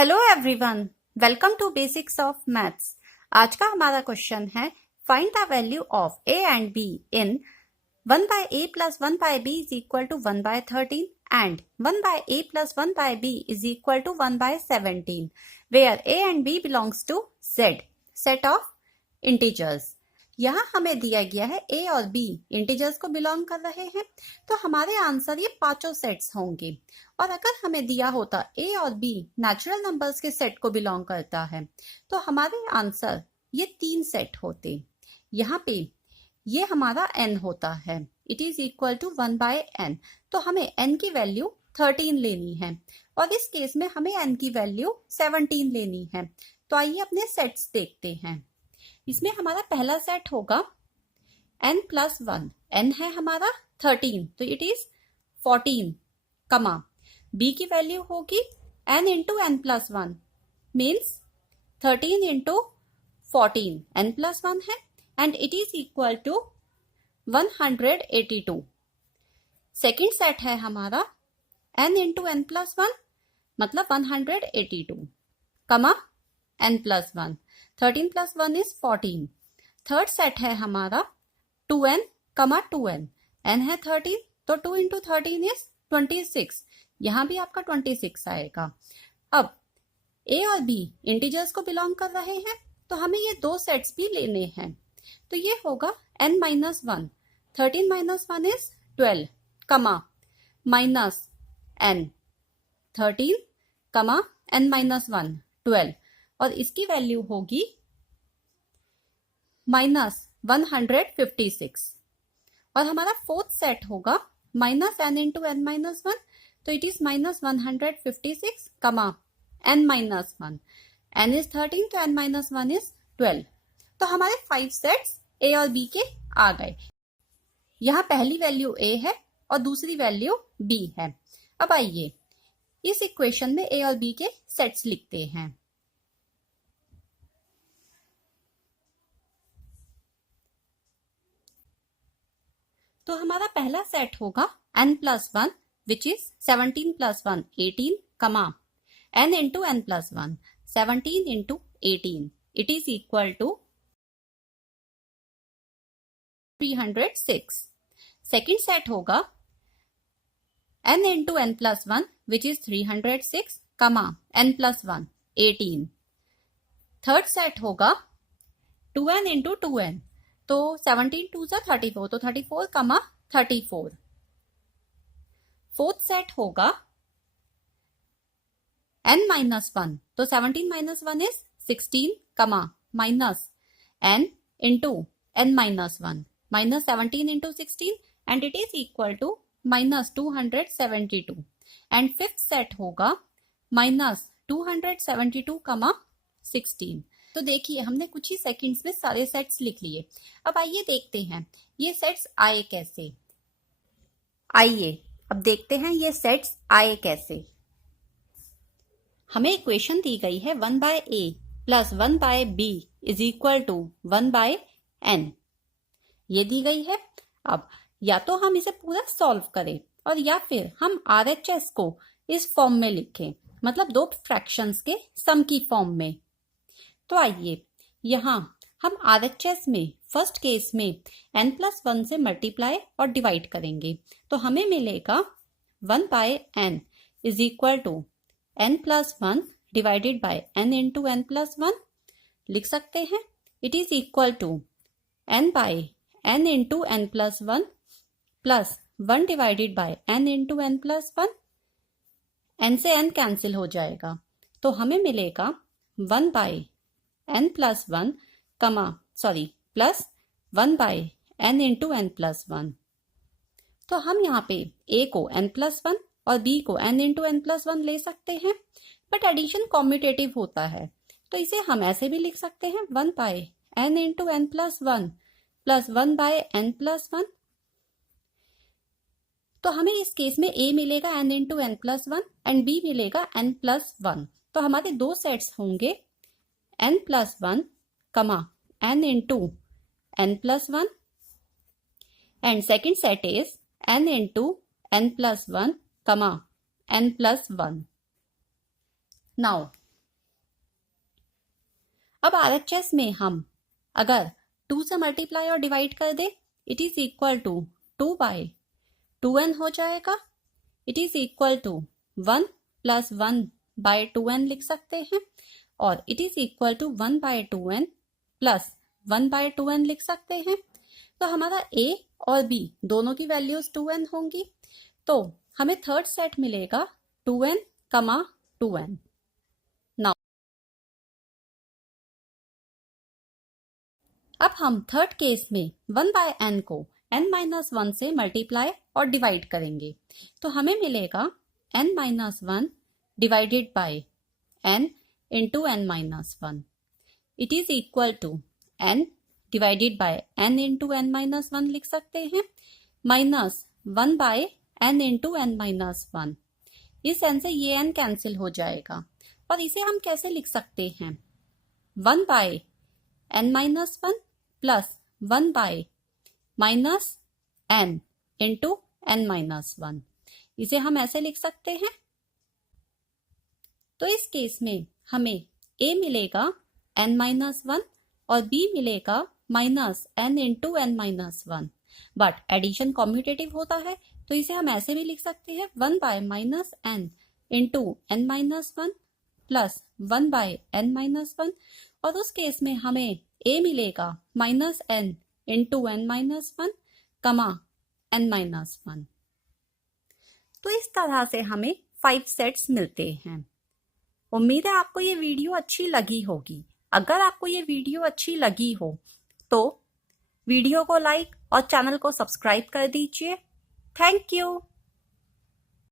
Hello everyone, welcome to basics of maths. आज का हमारा क्वेश्चन है find the value of a and b in 1 by a plus 1 by b is equal to 1 by 13 and 1 by a plus 1 by b is equal to 1 by 17 where a and b belongs to z set of integers। यहाँ हमें दिया गया है a और b integers को belong कर रहे हैं, तो हमारे आंसर ये पांचों सेट्स होंगे। और अगर हमें दिया होता a और b नेचुरल नंबर्स के सेट को बिलोंग करता है तो हमारे आंसर ये तीन सेट होते। यहाँ पे ये हमारा n होता है, it is equal to 1 by n, तो हमें n की वैल्यू 13 लेनी है और इस केस में हमें n की वैल्यू 17 लेनी है। तो आइए अपने सेट्स देखते हैं। इसमें हमारा पहला सेट होगा n प्लस 1, n है हमारा 13 तो इट इज 14 कमा b की वैल्यू होगी n into n plus 1 means 13 into 14 n plus 1 है and it is equal to 182। Second set है हमारा n इंटू n प्लस 1 मतलब 182 कमा n plus 1, 13 plus 1 is 14। Third set है हमारा 2n कमा 2n, n है 13 तो 2 इंटू 13 इज 26, यहां भी आपका 26 आएगा। अब a और b इंटीजर्स को बिलोंग कर रहे हैं तो हमें ये दो सेट्स भी लेने हैं, तो ये होगा n माइनस 1, 13 माइनस 1 इज 12 कमा माइनस n 13 कमा n माइनस 1 12 और इसकी वैल्यू होगी माइनस 156। और हमारा फोर्थ सेट होगा minus n into n minus 1 तो इट इज माइनस 156 कमा n माइनस 1, n इज 13 तो n माइनस 1 इज 12। तो हमारे 5 सेट्स a और b के आ गए। यहाँ पहली वैल्यू a है और दूसरी वैल्यू b है। अब आइए इस इक्वेशन में a और b के सेट्स लिखते हैं। तो हमारा पहला सेट होगा n plus 1 which is 17 plus 1 18 comma n into n plus 1 17 into 18 it is equal to 306। Second set होगा n into n plus 1 which is 306 comma n plus 1 18। Third set होगा 2n into 2n तो 17 to जा 34 तो 34 comma 34। Fourth set होगा n minus 1 तो 17 minus 1 is 16 comma minus n into n minus 1 minus 17 into 16 and it is equal to minus 272। And fifth set होगा minus 272 comma 16। तो देखिए हमने कुछ ही सेकंड्स में सारे सेट्स लिख लिए। अब आइए देखते हैं ये सेट्स आए कैसे। आइए अब देखते हैं ये सेट्स आए कैसे। हमें इक्वेशन दी गई है 1 by a plus 1 by b is equal to 1 by n, ये दी गई है। अब या तो हम इसे पूरा सॉल्व करें और या फिर हम RHS को इस फॉर्म में लिखें, मतलब दो फ्रैक्शंस के सम की फॉर्म में। तो आइए यहाँ हम RHS में फर्स्ट केस में n प्लस 1 से मल्टीप्लाई और डिवाइड करेंगे तो हमें मिलेगा 1 by n is equal to n plus 1 divided by n into n plus 1। लिख सकते हैं it is equal to n by n into n plus 1 plus 1 divided by n into n plus 1। n से n cancel हो जाएगा तो हमें मिलेगा 1 by n plus 1 plus 1 by n into n plus 1। तो हम यहाँ पे a को n प्लस 1 और b को n इंटू n प्लस 1 ले सकते हैं, बट एडिशन कॉम्यूटेटिव होता है तो इसे हम ऐसे भी लिख सकते हैं 1 by n into n plus 1 plus 1 by n plus 1। तो हमें इस केस में a मिलेगा n into n plus 1 and b मिलेगा n प्लस 1। तो हमारे दो सेट्स होंगे n प्लस 1 कमा n into n plus 1 and second set is n into n plus 1 कमा n प्लस 1। नाउ अब RHS में हम अगर 2 से मल्टीप्लाई और डिवाइड कर दे, it is equal to 2/2n हो जाएगा। It is equal to 1 + 1/2n लिख सकते हैं, और it is equal to 1/2n + 1/2n लिख सकते हैं। तो हमारा A और B दोनों की वैल्यूज 2n होंगी, तो हमें थर्ड सेट मिलेगा 2n, 2n। नाउ अब हम थर्ड केस में 1/n को n-1 से मल्टीप्लाई और डिवाइड करेंगे, तो हमें मिलेगा n-1 divided by n into n-1। It is equal to n divided by n into n-1 लिख सकते हैं, माइनस 1/n इंटू n-1। इस n से ये n कैंसिल हो जाएगा, और इसे हम कैसे लिख सकते हैं, 1/n-1 plus 1/-n into n-1। इसे हम ऐसे लिख सकते हैं। तो इस केस में हमें A मिलेगा n-1 और B मिलेगा -n into n-1, but addition commutative होता है, तो इसे हम ऐसे भी लिख सकते हैं 1/-n into n-1 plus 1/n-1, और उस केस में हमें A मिलेगा -n इंटू n-1, n-1। तो इस तरह से हमें 5 सेट्स मिलते हैं। उम्मीद है आपको ये वीडियो अच्छी लगी होगी। अगर आपको ये वीडियो अच्छी लगी हो तो वीडियो को लाइक और चैनल को सब्सक्राइब कर दीजिए। Thank you.